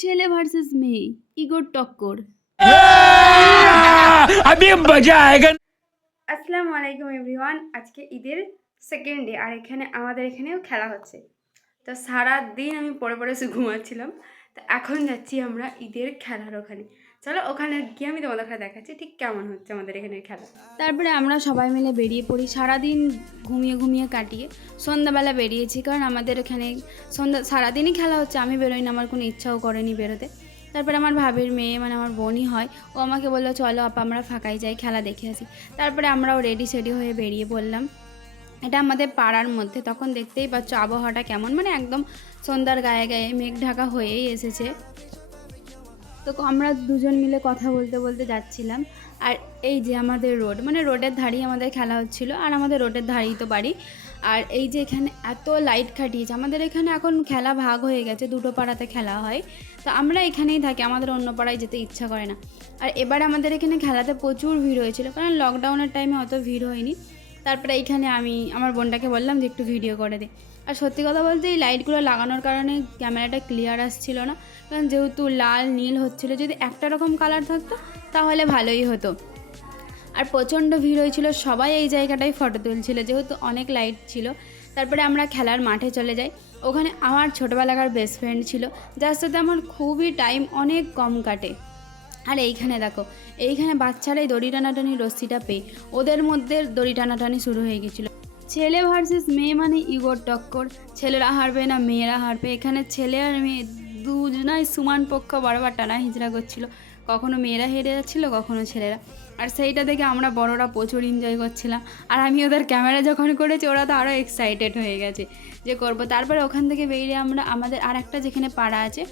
ছেলে ভার্সেস মেয়ে, ইগোর টক্কর। अभी मजा आएगा। আসসালামু আলাইকুম এভরিওয়ান। আজকে ঈদের সেকেন্ড ডে আর আমাদের এখানেও খেলা হচ্ছে। তো সারা দিন আমি পড়ে পড়ে ঘুমাচ্ছিলাম। তো এখন যাচ্ছি আমরা ঈদের খেলার ওখানে। চলো ওখানে গিয়ে আমি তোমাদের দেখাচ্ছি ঠিক কেমন হচ্ছে আমাদের এখানের খেলা। তারপরে আমরা সবাই মিলে বেরিয়ে পড়ি, সারাদিন ঘুমিয়ে ঘুমিয়ে কাটিয়ে সন্ধ্যাবেলা বেরিয়েছি, কারণ আমাদের এখানে সারাদিনই খেলা হচ্ছে। আমি বেরোই না, আমার কোনো ইচ্ছাও করেনি বেরোতে। তারপরে আমার ভাবির মেয়ে, মানে আমার বোনই হয়, ও আমাকে বললো চলো আপা আমরা ফাঁকাই যাই, খেলা দেখে আসি। তারপরে আমরাও রেডি সেডি হয়ে বেরিয়ে পড়লাম। এটা আমাদের পাড়ার মধ্যে। তখন দেখতেই পাচ্ছ আবহাওয়াটা কেমন, মানে একদম সন্ধ্যার গায়ে গায়ে মেঘ ঢাকা হয়েই এসেছে। তো আমরা দুজন মিলে কথা বলতে বলতে যাচ্ছিলাম। আর এই যে আমাদের রোড, মানে রোডের ধারেই আমাদের খেলা হচ্ছিল, আর আমাদের রোডের ধারেই তো বাড়ি। আর এই যে এখানে এত লাইট খাটিয়েছে, আমাদের এখানে এখন খেলা ভাগ হয়ে গেছে, দুটো পাড়াতে খেলা হয়। তো আমরা এখানেই থাকি, আমাদের অন্য পাড়ায় যেতে ইচ্ছা করে না। আর এবার আমাদের এখানে খেলাতে প্রচুর ভিড় হয়েছিল, কারণ লকডাউনের টাইমে অত ভিড় হয়নি। তারপরে এইখানে আমি আমার বোনটাকে বললাম যে একটু ভিডিও করে দে। আর সত্যি কথা বলতে এই লাইটগুলো লাগানোর কারণে ক্যামেরাটা ক্লিয়ার আসছিল না, কারণ যেহেতু লাল নীল হচ্ছিলো, যদি একটা রকম কালার থাকতো তাহলে ভালোই হতো। আর প্রচণ্ড ভিড় হয়েছিল, সবাই এই জায়গাটায় ফটো তুলছিল যেহেতু অনেক লাইট ছিল। তারপরে আমরা খেলার মাঠে চলে যাই। ওখানে আমার ছোটোবেলাকার বেস্ট ফ্রেন্ড ছিল, যার সাথে আমার খুবই টাইম অনেক কম কাটে। আর এইখানে দেখো, এইখানে বাচ্চারাই দড়ি টানাটানি রশ্মিটা পেয়ে ওদের মধ্যে দড়ি টানাটানি শুরু হয়ে গেছিলো। ছেলে ভার্সেস মেয়ে মানে ইগোর টক্কর, ছেলেরা হারবে না মেয়েরা হারবে। এখানে ছেলে আর মেয়ে দুজনাই সমান পক্ষ বারবার টানা হিজড়া করছিল, কখনো মেয়েরা হেরে যাচ্ছিলো, কখনো ছেলেরা। আর সেইটা দেখে আমরা বড়রা প্রচুর এনজয় করছিলাম। আর আমি ওদের ক্যামেরা যখন করেছি, ওরা তো আরও এক্সাইটেড হয়ে গেছে যে করবো। তারপরে ওখান থেকে বেরিয়ে আমরা আমাদের আর একটা যেখানে পাড়া আছে,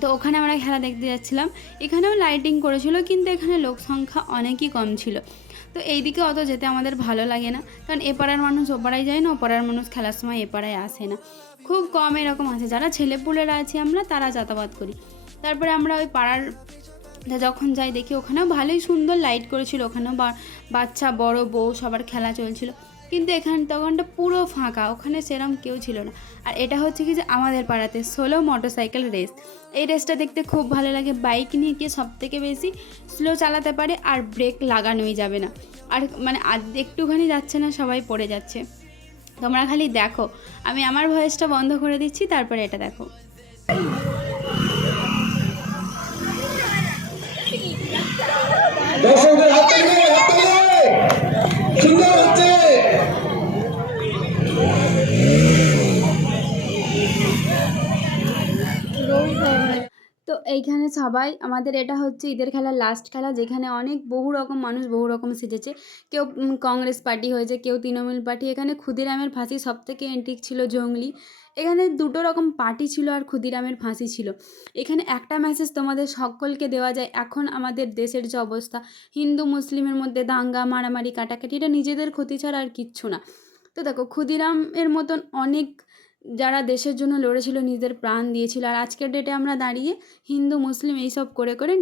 তো ওখানে আমরা খেলা দেখতে যাচ্ছিলাম। এখানেও লাইটিং করেছিল, কিন্তু এখানে লোক সংখ্যা অনেকই কম ছিল। তো এই দিকে অত যেতে আমাদের ভালো লাগে না, কারণ এপাড়ার মানুষ ওপাড়ায় যায় না, ওপাড়ার মানুষ খেলার সময় এপাড়ায় আসে না। খুব কম এরকম আছে, যারা ছেলেপুলেরা আছি আমরা তারা যাতায়াত করি। তারপরে আমরা ওই পাড়ার যখন যাই দেখি ওখানেও ভালোই সুন্দর লাইট করেছিল, ওখানেও বাচ্চা বড় বউ সবার খেলা চলছিল। কিন্তু এখানে তখনটা পুরো ফাঁকা, ওখানে সেরকম কেউ ছিল না। আর এটা হচ্ছে কি যে আমাদের পাড়াতে 16 মোটরসাইকেল রেস। এই রেসটা দেখতে খুব ভালো লাগে। বাইক নিয়ে গিয়ে সবথেকে বেশি স্লো চালাতে পারে, আর ব্রেক লাগানোই যাবে না। আর মানে একটুখানি যাচ্ছে না, সবাই পড়ে যাচ্ছে। তোমরা খালি দেখো, আমি আমার ভয়েসটা বন্ধ করে দিচ্ছি, তারপরে এটা দেখো। দর্শকদের হাত তালি সুন্দর হচ্ছে। তো এইখানে সবাই আমাদের, এটা হচ্ছে ঈদের খেলার লাস্ট খেলা, যেখানে অনেক বহু রকম মানুষ বহু রকম সেজেছে। কেউ কংগ্রেস পার্টি হয়েছে, কেউ তৃণমূল পার্টি। এখানে ক্ষুদিরামের ফাঁসি সবথেকে এন্টিক ছিল, জঙ্গলি। এখানে দুটো রকম পার্টি ছিল আর ক্ষুদিরামের ফাঁসি ছিল। এখানে একটা মেসেজ তোমাদের সকলকে দেওয়া যায়, এখন আমাদের দেশের যে অবস্থা, হিন্দু মুসলিমের মধ্যে দাঙ্গা মারামারি কাটাকাটি, এটা নিজেদের ক্ষতি ছাড়া আর কিচ্ছু না। তো দেখো, ক্ষুদিরামের মতন অনেক যারা দেশের জন্য লড়েছিল, নিজেদের প্রাণ দিয়েছিল, আর আজকের ডেটে আমরা দাঁড়িয়ে হিন্দু মুসলিম এইসব করে করে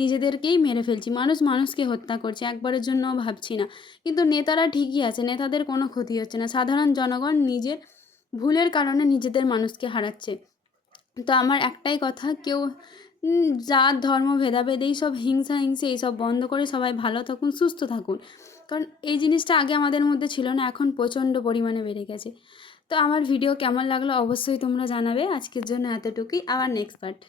নিজেদেরকেই মেরে ফেলছি। মানুষ মানুষকে হত্যা করছে, একবারের জন্যও ভাবছি না। কিন্তু নেতারা ঠিকই আছে, নেতাদের কোনো ক্ষতি হচ্ছে না, সাধারণ জনগণ নিজের ভুলের কারণে নিজেদের মানুষকে হারাচ্ছে। তো আমার একটাই কথা, কেউ জাত ধর্ম ভেদাভেদ এইসব হিংসা এইসব বন্ধ করে সবাই ভালো থাকুন, সুস্থ থাকুন। কারণ এই জিনিসটা আগে আমাদের মধ্যে ছিল না, এখন প্রচণ্ড পরিমাণে বেড়ে গেছে। তো আমার ভিডিও কেমন লাগলো অবশ্যই তোমরা জানাবে। আজকের জন্য এতটুকুই, আবার নেক্সট পার্ট।